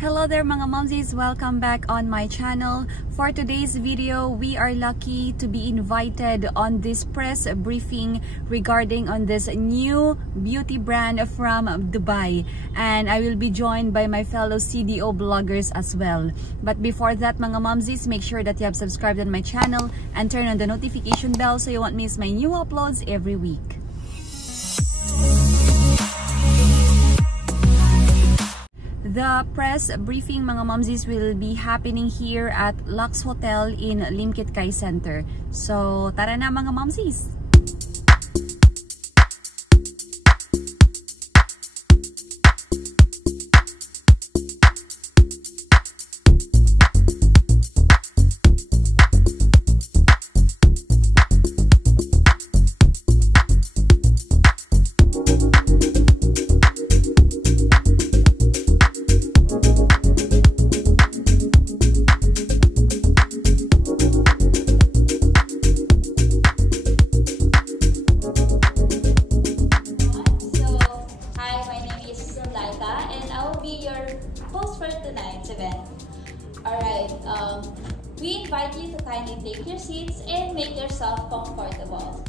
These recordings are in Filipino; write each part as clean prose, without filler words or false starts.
Hello there mga momsies! Welcome back on my channel. For today's video, we are lucky to be invited on this press briefing regarding on this new beauty brand from Dubai. And I will be joined by my fellow CDO bloggers as well. But before that mga momsies, make sure that you have subscribed on my channel and turn on the notification bell so you won't miss my new uploads every week. The press briefing mga momsies will be happening here at Lux Hotel in Limkit Kai Center. So tara na mga momsies! We invite you to kindly take your seats and make yourself comfortable.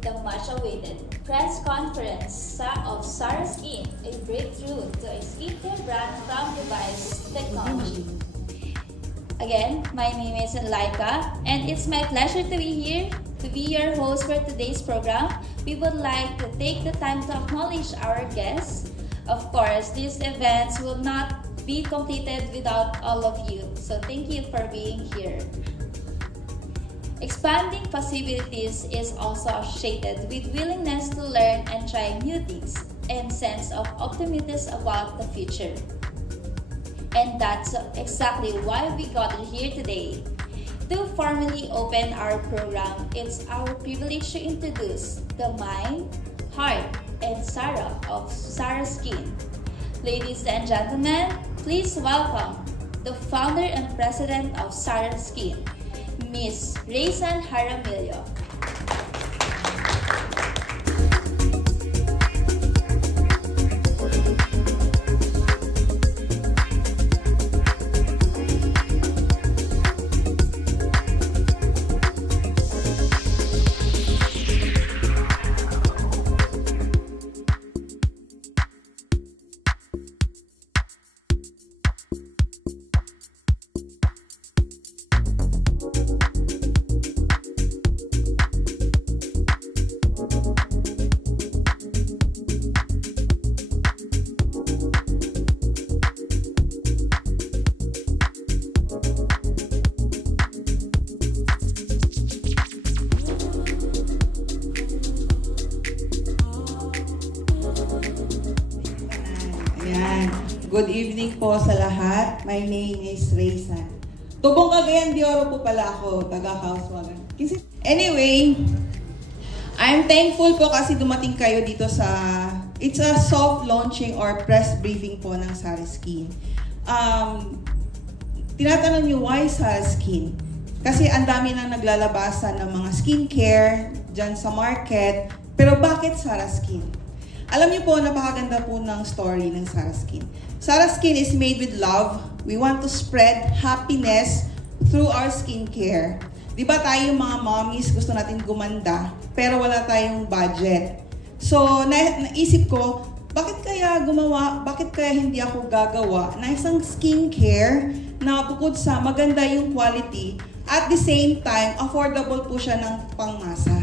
The much-awaited press conference of Sarah Skin, a breakthrough to a skincare brand from Dubai's technology. Again, my name is Laika, and it's my pleasure to be here to be your host for today's program. We would like to take the time to acknowledge our guests. Of course, these events will not be completed without all of you. So thank you for being here. Expanding possibilities is also associated with willingness to learn and try new things and sense of optimism about the future. And that's exactly why we gathered here today. To formally open our program, it's our privilege to introduce the mind, heart, and Sarah of Sarah Skin. Ladies and gentlemen, please welcome the founder and president of Sarah Skin, Miss Raysan Jaramillo. Good evening po sa lahat. My name is Raysan. Tubong Cagayan de Oro po pala ako, taga-housewagan. Anyway, I'm thankful po kasi dumating kayo dito sa, it's a soft launching or press briefing po ng Sarah Skin. Tinatanong nyo, why Sarah Skin? Kasi ang dami na naglalabasan ng mga skincare dyan sa market, pero bakit Sarah Skin? Alam niyo po, napakaganda po ng story ng Sarah Skin. Sarah Skin is made with love. We want to spread happiness through our skincare. Di ba tayo mga mommies gusto natin gumanda, pero wala tayong budget. So, naisip ko, bakit kaya hindi ako gagawa na isang skincare na bukod sa maganda yung quality, at the same time, affordable po siya ng pangmasa.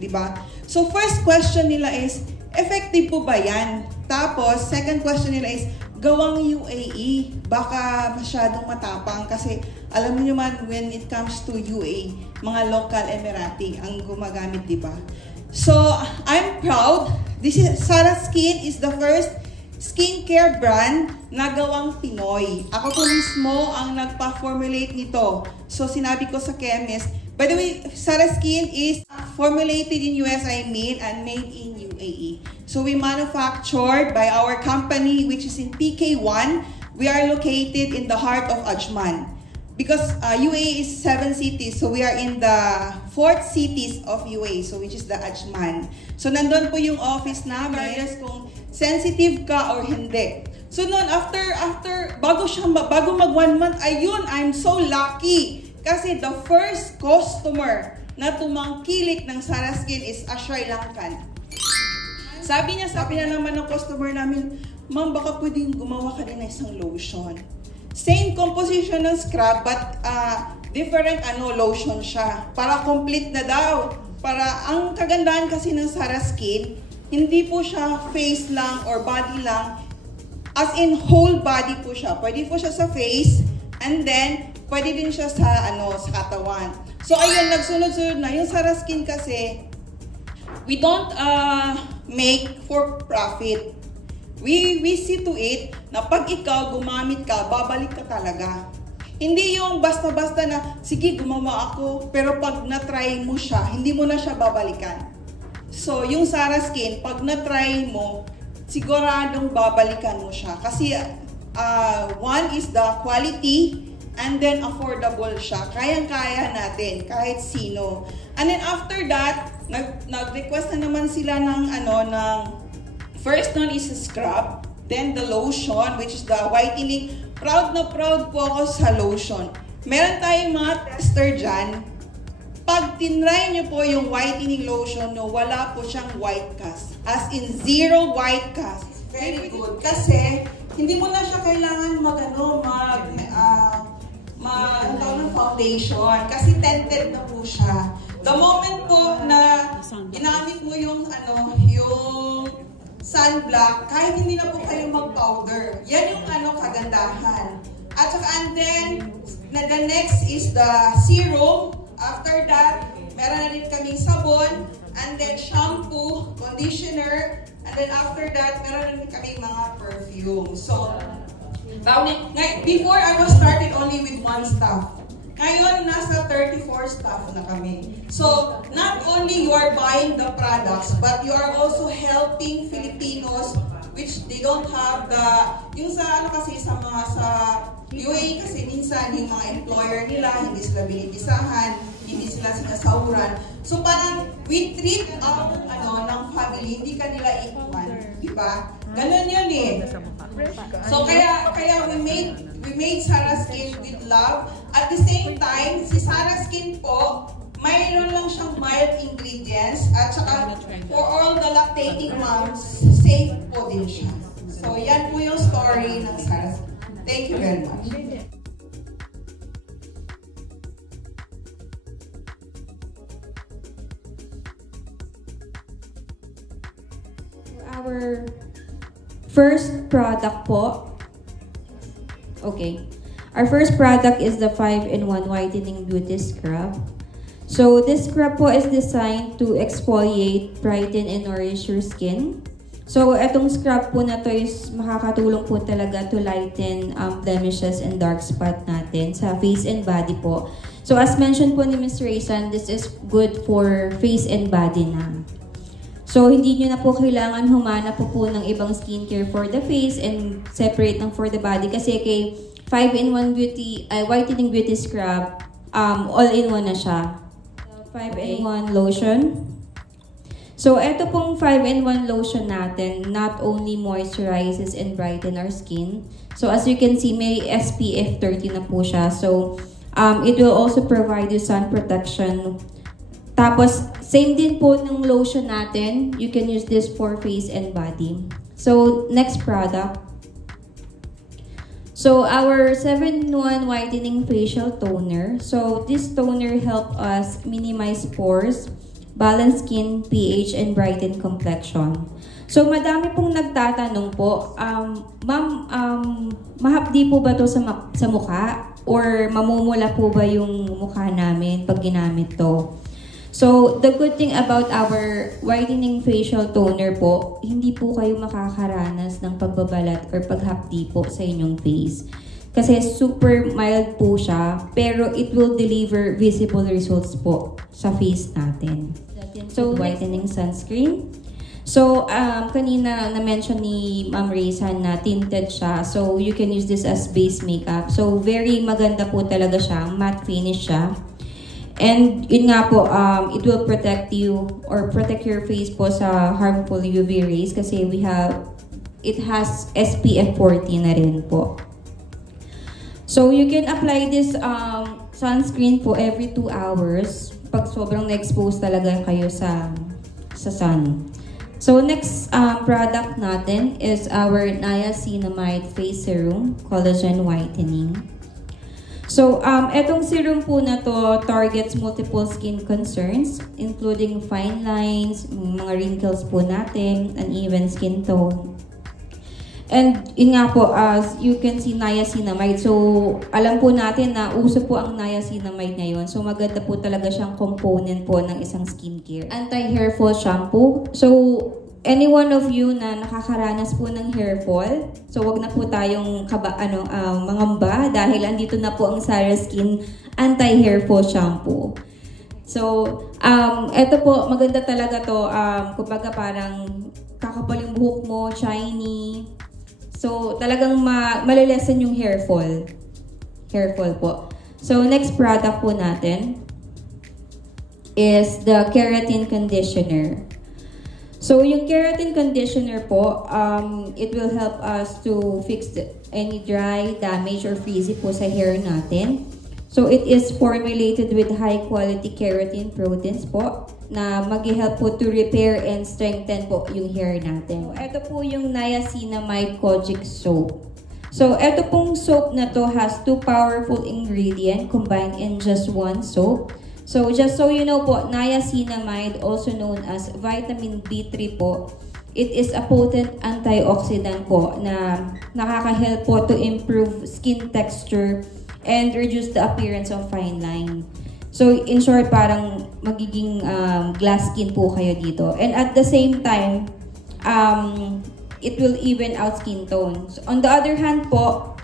Di ba? So, first question nila is, effective po ba yan? Tapos, second question nila is, gawang UAE. Baka masyadong matapang kasi alam niyo man when it comes to UAE, mga local Emirati ang gumagamit, di ba? So, I'm proud. Sarah Skin is the first skincare brand na gawang Pinoy. Ako po mismo ang nagpa-formulate nito. So, sinabi ko sa chemist, by the way, Sarah Skin is formulated in USA and made in UAE. So we manufactured by our company which is in PK1. We are located in the heart of Ajman. Because UAE is 7 cities, so we are in the 4th cities of UAE, so which is the Ajman. So nandun po yung office namin, regardless kung sensitive ka or hindi. So noon, bago mag 1 month, ayun, I'm so lucky. Kasi the first customer na tumangkilik ng Sara Skin is a Sri Lankan. Sabi na naman ng customer namin, ma'am, baka pwedeng gumawa ka din ng isang lotion. Same composition ng scrub, but different lotion siya. Para complete na daw. Para ang kagandahan kasi ng Sara Skin, hindi po siya face lang or body lang. As in whole body po siya. Pwede po siya sa face, and then pwede din siya sa sa katawan. So ayun, nagsunod-sunod na yung Sara Skin kasi we don't make for profit. We see to it na pag ikaw gumamit ka, babalik ka talaga. Hindi yung basta-basta na, sige, gumawa ako, pero pag na-try mo siya, hindi mo na siya babalikan. So, yung Sara Skin, pag na-try mo, siguradong babalikan mo siya. Kasi, one is the quality, and then affordable siya. Kayang-kaya natin, kahit sino. And then after that, nag-request na naman sila ng first one is a scrub, then the lotion, which is the whitening. Proud na proud po ako sa lotion. Meron tayong mga tester dyan. Pag tinry nyo po yung whitening lotion nyo, wala po siyang white cast. As in, zero white cast. Very good. Kasi, hindi mo na siya kailangan foundation. Kasi tinted na po siya. The moment po na ginamit mo yung sunblock, kahit hindi na po kayo mag-powder. Yan yung kagandahan. At saka, and then, the next is the serum. After that, meron na din kaming sabon, and then shampoo, conditioner, and then after that, meron na din kaming mga perfume. So, before I was started only with 1 staff. Ngayon, nasa 34 staff na kami. So, not only you are buying the products, but you are also helping Filipinos which they don't have yung sa UAE kasi minsan yung mga employer nila, hindi sila binibisahan, hindi sila sinasahuran. So parang we treat ng family, hindi ka nila iwan, di ba? Ganun yun eh. So kaya we made Sara Skin with love. At the same time, si Sara Skin po, mayroon lang siyang mild ingredients at saka for all the lactating moms, safe po din siya. So yan po yung story ng Sara Skin. Thank you very much. Our first product po. Okay. Our first product is the 5-in-1 Whitening Beauty Scrub. So this scrub po is designed to exfoliate, brighten, and nourish your skin. So etong scrub po na to is makakatulong po talaga to lighten blemishes and dark spot natin sa face and body po. So as mentioned po ni Ms. Raysan, this is good for face and body na. So hindi nyo na po kailangan humanap po ng ibang skincare for the face and separate ng for the body kasi kay 5-in-1 Whitening Beauty Scrub, all-in-one na siya. 5-in-1 lotion. So, ito pong 5-in-1 lotion natin, not only moisturizes and brighten our skin. So, as you can see, may SPF 30 na po siya. So, it will also provide you sun protection. Tapos, same din po ng lotion natin. You can use this for face and body. So, next product. So, our 7-in-1 Whitening Facial Toner. So, this toner helps us minimize pores, balance skin, pH, and brighten complexion. So, madami pong nagtatanong po, ma'am, mahapdi po ba to sa mukha? Or mamumula po ba yung mukha namin pag ginamit to? So, the good thing about our Whitening Facial Toner po, hindi po kayo makakaranas ng pagbabalat or paghapdi po sa inyong face. Kasi super mild po siya, pero it will deliver visible results po sa face natin. So, whitening sunscreen. So, kanina na-mention ni Ma'am Raysan na tinted siya. So, you can use this as base makeup. So, very maganda po talaga siya. Matte finish siya. And, yun nga po, it will protect you or protect your face po sa harmful UV rays kasi we have it has SPF 40 na rin po. So you can apply this sunscreen po every 2 hours pag sobrang na-expose talaga kayo sa sun. So next product natin is our Niacinamide Face Serum Collagen Whitening. So etong serum po na to targets multiple skin concerns including fine lines, mga wrinkles po natin, uneven skin tone. And yun nga po, as you can see, niacinamide. So, alam po natin na uso po ang niacinamide ngayon. So, maganda po talaga siyang component po ng isang skincare. Anti-hair fall shampoo. So, any one of you na nakakaranas po ng hair fall, so wag na po tayong mangamba dahil andito na po ang Sara Skin Anti-Hair Fall Shampoo. So, eto po, maganda talaga to. Kumbaga parang kakapal yung buhok mo, shiny. So, talagang malilesen yung hair fall. Hair fall po. So, next product po natin is the Keratin Conditioner. So, yung Keratin Conditioner po, it will help us to fix any dry, damage, or frizzy po sa hair natin. So, it is formulated with high-quality keratin proteins po na mag-help po to repair and strengthen po yung hair natin. So, ito po yung Niacinamide Kojic Soap. So, ito pong soap na to has 2 powerful ingredients combined in just 1 soap. So, just so you know po, niacinamide, also known as vitamin B3 po, it is a potent antioxidant po na nakaka-help po to improve skin texture and reduce the appearance of fine line. So, in short, parang magiging glass skin po kayo dito. And at the same time, it will even out skin tone. So, on the other hand po,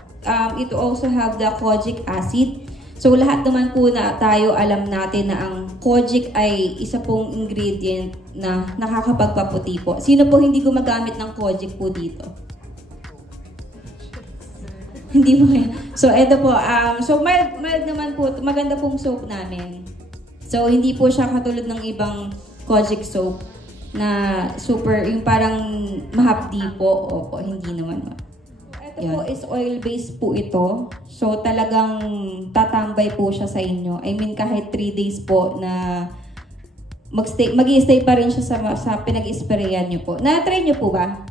it also have the kojic acid. So, lahat naman po na tayo alam natin na ang kojic ay isa pong ingredient na nakakapagpaputi po. Sino po hindi gumagamit ng kojic po dito? Hindi mo yan. So, eto po. So, mild naman po. Maganda pong soap namin. So, hindi po siya katulad ng ibang kojic soap na super, yung parang mahapdi po. Opo, hindi naman. Ito po is oil-based po ito. So, talagang tatambay po siya sa inyo. I mean, kahit 3 days po na mag-i-stay pa rin siya sa pinag-sprayan nyo po. Na-try nyo po ba?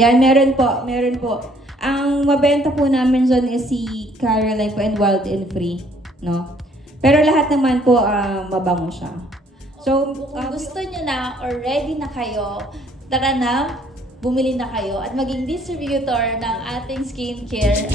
Yan, meron po. Ang mabenta po namin dyan is si Caroline po and Wild and Free, no? Pero lahat naman po mabango siya. So, kung gusto nyo na or ready na kayo, tara na, bumili na kayo at maging distributor ng ating skincare.